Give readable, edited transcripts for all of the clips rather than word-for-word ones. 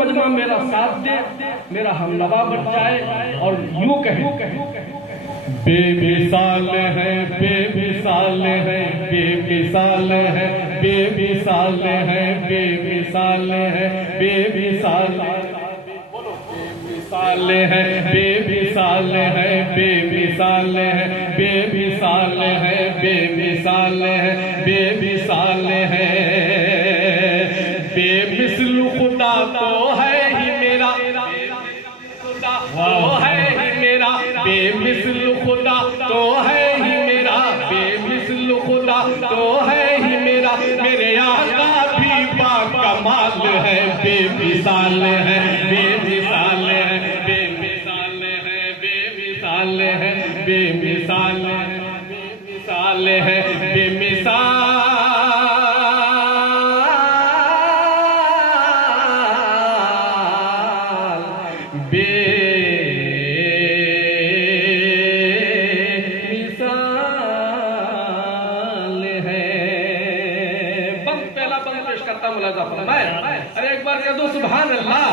مجمع میرا ساتھ دے، میرا ہمنوا بن جائے اور یوں کہے بے مثال ہے، بے مثال ہے، بے مثال ہے، بے مثال ہے، بے مثال ہے، بے مثال ہے، بے مثال ہے، بے مثال ہے، بے مثال ہے، بے مثال ہے، بے مثال ہے، بے مثل خدا تو ہے ہی میرا، وہ ہے ہی میرا، بے مثل خدا تو ہے ہی میرا، بے مثل خدا تو ہے ہی میرا، میرے آقا بھی با کمال ہے، بے مثال ہے، بے مثال ہے، بے مثال ہے، بے مثال ہے، بے مثال ہے، بے مثال ہے، بے مثال بے مثال ہے۔ بند پہلا بند پیش کرتا ملاحظہ فرمائے، ارے ایک بار کہہ دو سبحان اللہ۔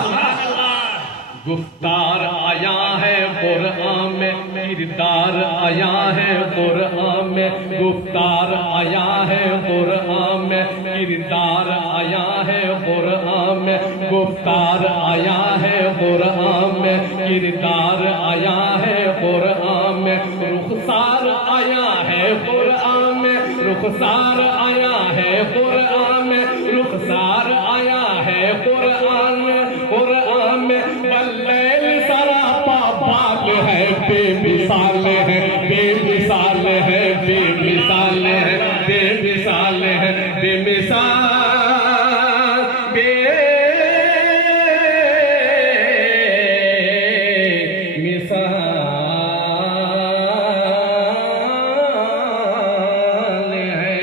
گفتار آیا ہے قرآن میں، کردار آیا ہے قرآن میں، گفتار آیا ہے قرآن میں، کردار آیا ہے قرآن میں، گفتار آیا ہے قرآن میں، کردار آیا ہے قرآن میں، رخسار آیا ہے قرآن میں، رخسار آیا ہے قرآن میں، رخسار آیا ہے قرآن میں، قرآن میں واللیل سراپا بال ہے، بے مثال ہے، بے مثال ہے، بے مثال ہے، بے مثال ہے، بے مثال، بے مثال ہے۔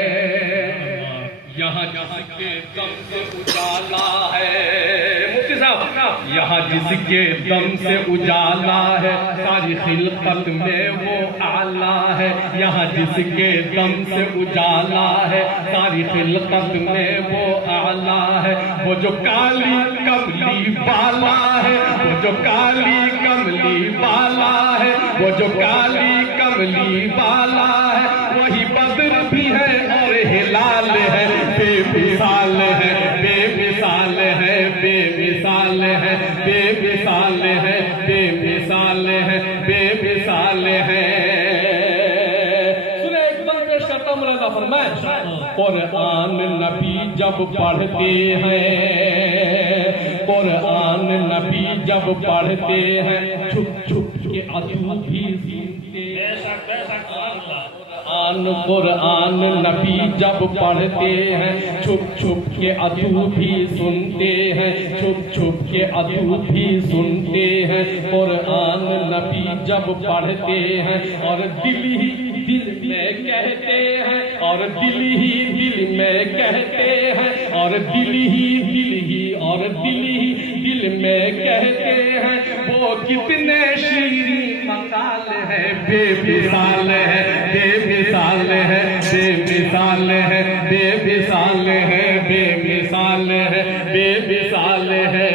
یہاں جس کے دم سے اجالا ہے، مفتی صاحب، یہاں جس کے دم سے اجالا ہے، ساری خلقت میں وہ اعلیٰ ہے، یہاں جس کے دم سے اجالا ہے، ساری خلقت میں وہ اعلیٰ ہے، وہ جو کالی کملی والا ہے، وہ جو کالی کملی والا ہے، وہ جو کالی کملی والا ہے، وہی بدر بھی ہے اور ہلال ہے، بے مثال ہے، بے مثال ہے، بے مثال ہے، بے مثال ہے، بے مثال ہے، بے مثال ہے۔ سنیں ایک بند پیش کرتا ہوں ملاحظہ فرمائے، قرآن نبی جب پڑھتے ہیں، قرآن نبی جب پڑھتے ہیں، چھپ چھپ کے عدو بھی سنتے ہیں، قرآن نبی جب پڑھتے ہیں، چھپ چھپ کے عدو بھی سنتے ہیں، چھپ چھپ کے عدو بھی سنتے ہیں، قرآن نبی جب پڑھتے ہیں، اور دل ہی دل میں کہتے ہیں، اور دل ہی دل میں کہتے ہیں، اور دل ہی اور دل ہی دل میں کہتے ہیں، وہ کتنے شیریں مقال ہے، بے مثال ہے، بے مثال ہے، بے مثال ہے، بے مثال ہے، بے مثال ہے، بے مثال ہے۔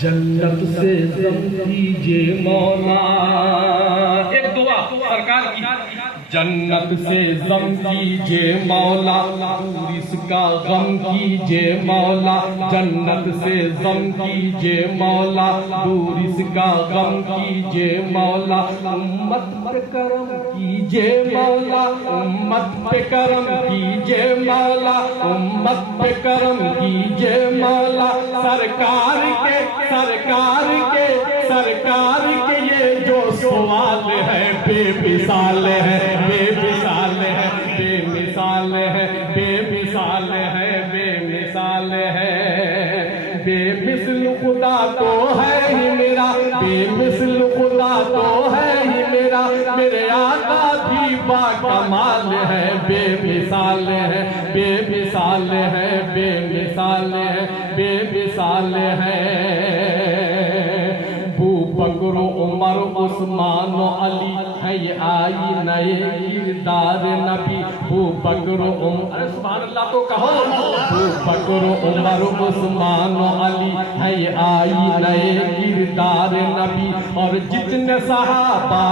جنت سے ضم کیجئے مولا، ایک دعا سرکار کی، جنت سے ضم کیجئے مولا، دور اس کا غم کیجئے مولا، جنت سے ضم کیجئے مولا، دور اس کا غم کیجئے مولا، امت پہ کرم کیجئے مولا، امت پہ کرم کیجئے مولا، امت پہ کرم کیجئے مولا، سرکار کے یہ جو سوال ہے، بے مثال ہے، بے مثال ہے، بے مثال ہے، بے مثال ہے، بے مثال ہے، بے مثل خدا تو ہے ہی میرا، بے مثل خدا تو ہے ہی میرا، میرے آقا بھی با کمال ہے، بے مثال ہے، بے مثال ہے، بے مثال ہے، بے مثال ہے۔ بکر عمر عثمان و علی ہے یہ آئی نئے کردار نبی ابو بکر عمر سبحان اللہ تو کہو ابو بکر عمر عثمان و علی ہے یہ آئی نئے کردار نبی اور جتنے صحابہ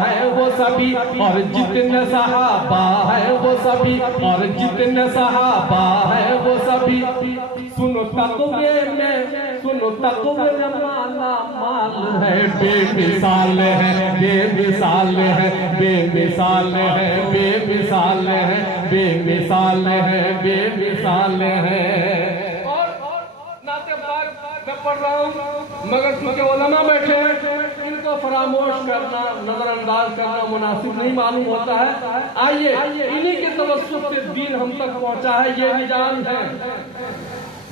ہیں وہ سبھی اور جتنے صحابہ ہیں وہ سبھی اور جتنے صحابہ ہیں وہ سبھی سنو تقوی میں سنو تقوی مانا مال ہے بے مثال ہے بے مثال ہے بے مثال ہے بے مثال ہے بے مثال ہے بے مثال ہے اور نعت پاک میں پڑھ رہا ہوں مگر کیونکہ علماء بیٹھے ہیں ان کو فراموش کرنا نظر انداز کرنا مناسب نہیں معلوم ہوتا ہے آئیے انہی کے توسط سے دین ہم تک پہنچا ہے یہ رجال ہے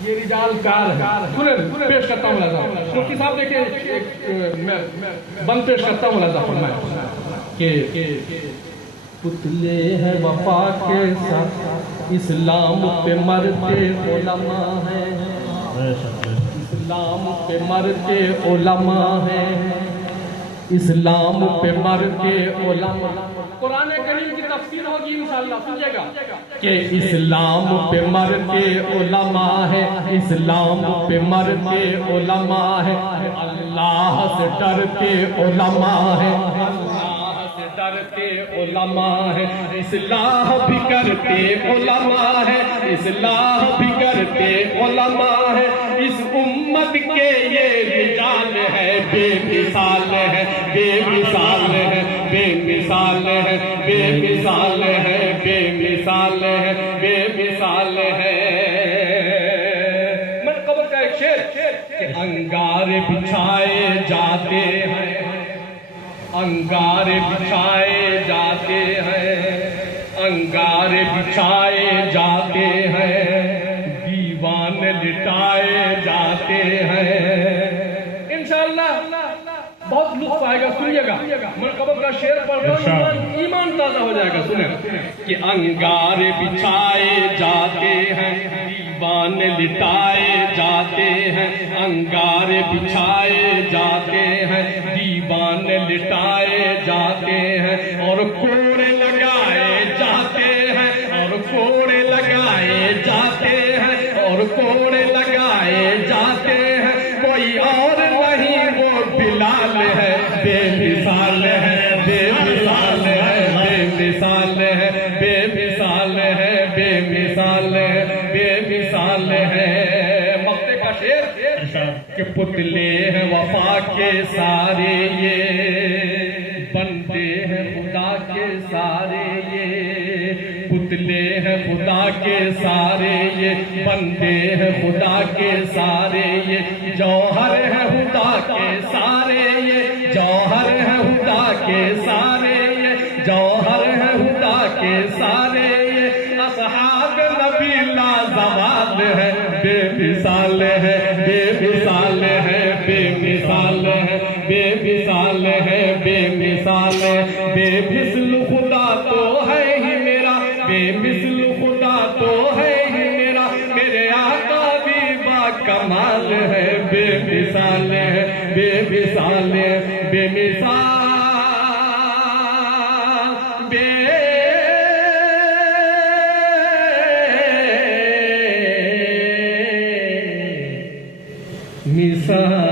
یہ رجال کار ہے سنیں پیش کرتا ہوں لہذا مفتی صاحب دیکھیں میں بند پیش کرتا ہوں لہذا فرمائیں کہ پتلے ہیں وفا کے ساتھ اسلام پہ مرتے علماء ہیں اسلام پہ مرتے علماء ہیں اسلام پہ مرتے علماء قرآن کریم کی تفسیر ہوگی انشاءاللہ سنیے گا کہ اسلام پہ مرتے علماء ہے اسلام پہ مرتے علماء ہے اللہ سے ڈرتے علماء ہے اللہ سے ڈرتے علماء ہے اصلاح بھی کرتے علماء ہے اصلاح بھی کرتے علماء ہے اس امت کے یہ رجال ہے بے مثال ہے بے مثال ہے بے مثال ہے بے مثال ہے بے مثال ہے بے مثال ہے میں قبر کا ایک شعر کہ انگار بچھائے جاتے ہیں انگار بچھائے جاتے ہیں انگار بچھائے جاتے ہیں دیوان لٹائے جاتے ہیں انشاءاللہ بہت لطف آئے گا سنیے گا میں قبر کا شعر پڑھ رہا ہوں ایمان تازہ ہو جائے گا سنیں کہ انگار بچھائے جاتے ہیں دیوان لٹائے جاتے ہیں انگار بچھائے جاتے ہیں دیوان لٹائے جاتے ہیں اور کوڑے لگائے جاتے ہیں اور کوڑے لگائے جاتے ہیں اور کوڑے لگائے جاتے ہیں کوئی اور نہیں وہ بلال ہے بے مثال ہے بے مثال ہے بے مثال ہے بے مثال ہے بے مثال ہے بے مثال ہے مقطع کا شعر کہ پتلے ہیں وفا کے سارے یہ بندے ہیں خدا کے سارے یہ پتلے ہیں خدا کے سارے یہ بندے ہیں خدا کے سارے یہ جوہر ہے خدا کے سارے یہ جوہر ہے خدا کے سارے یہ جوہر ہے خدا کے سارے یہ اصحاب نبی لازوال ہے بے مثال ہے بے مثال ہے بے مثال ہے بے مثال ہے بے مثال ہے بے مثل خدا تو ہے ہی میرا بے مثل خدا تو ہے ہی میرا میرے آقا بھی با کمال ہے بے مثال ہے بے مثال ہے بے مثال بے مثال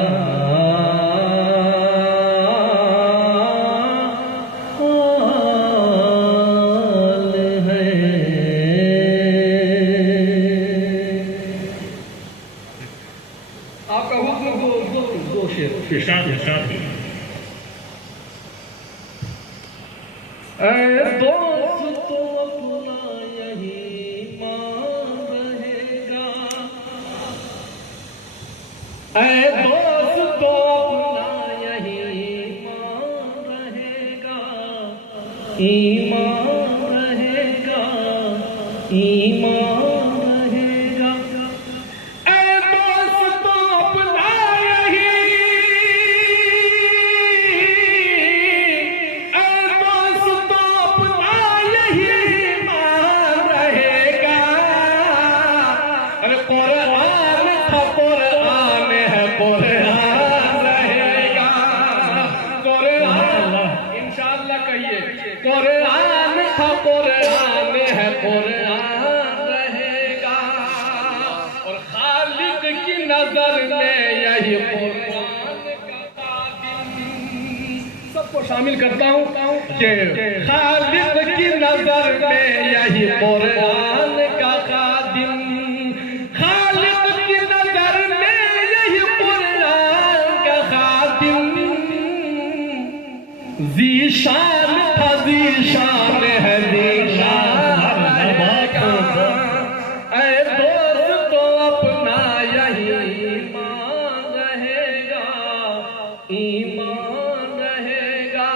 اے دوست تو اپنا یہی مان رہے گا اے دوست تو اپنا یہی مان رہے گا ایمان رہے گا ایمان رہے گا اے دوست تو اپنا قرآن ہے قرآن یہی قرآن کا خادم. سب کو شامل کرتا ہوں کہ خالق کی نظر میں یہی قرآن کا خادم. خالق کی نظر میں یہی قرآن کا خادم. ذیشان تھا ذیشان ہے ذیشان رہے گا. اے دوست تو اپنا یہی ایمان رہے گا. ایمان رہے گا.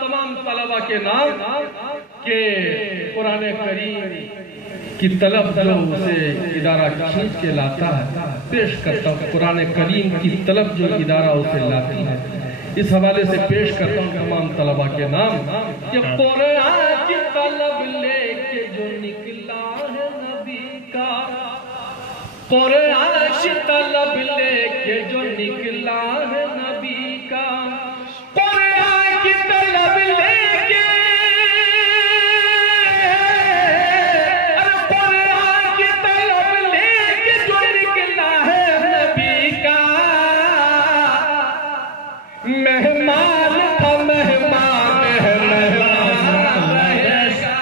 تمام طلبہ کے نام کہ قرآن کریم کی طلب جو اسے ادارہ کھینچ کے لاتا ہے پیش کرتا ہوں. قرآن کریم کی طلب جو ادارہ اسے لاتی ہے اس حوالے سے پیش کرتا ہوں تمام طلبہ کے نام کہ قرآن کی طلب لے کے جو نکلا ہے نبی کا. قرآن کی طلب لے کے جو نکلا ہے نبی کا. قرآن کی طلب لے کے قرآن کی طلب لے کے جو نکلا ہے نبی کا. مہمان تھا مہمان ہے مہمان رہے گا.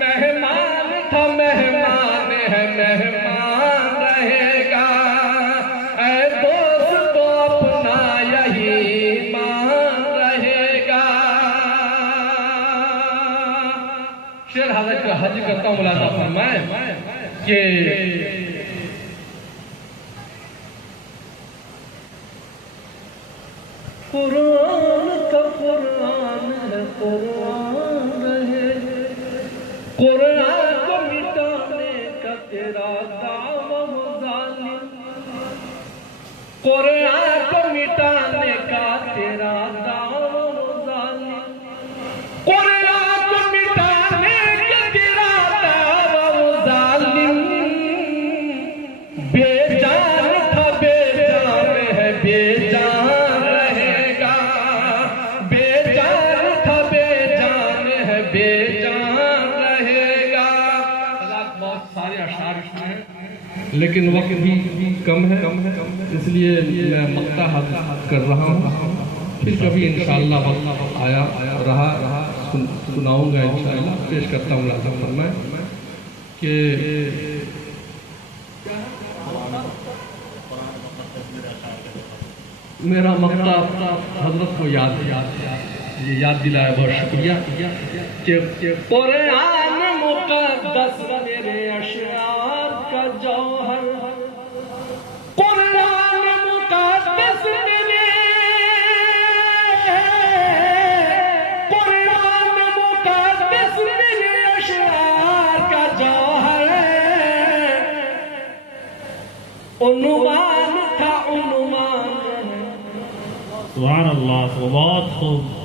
مہمان تھا مہمان ہے مہمان رہے گا. اے دوست تو اپنا یہی ایمان رہے گا. شعر حج کرتا ہوں ملاحظہ فرمائیں کہ قرآن کا قرآن ہے قرآن رہے. قرآن کو مٹانے کا تیرا دعویٰ ہو ظالم. قرآن کو مٹانے کا تیرا دعویٰ ہو ظالم. قرآن کو مٹانے کا تیرا دعویٰ ہو ظالم. بے جان تھا بے جان ہے بے جان لیکن وقت بھی کم ہے اس لیے میں مقطع حاصل کر رہا ہوں. پھر کبھی انشاءاللہ وقت آیا رہا سناؤں گا انشاءاللہ. پیش کرتا ہوں لازم فرمائیں کہ میرا مقطع حضرت کو یاد دلایا. بہت شکریہ کہ قرآن مقدس میرے اشعار کا جوہر. قرآن مقدس میرے قرآن مقدس میرے اشعار کا جوہر. عنوان تھا عنوان. سبحان اللہ. بہت خوب.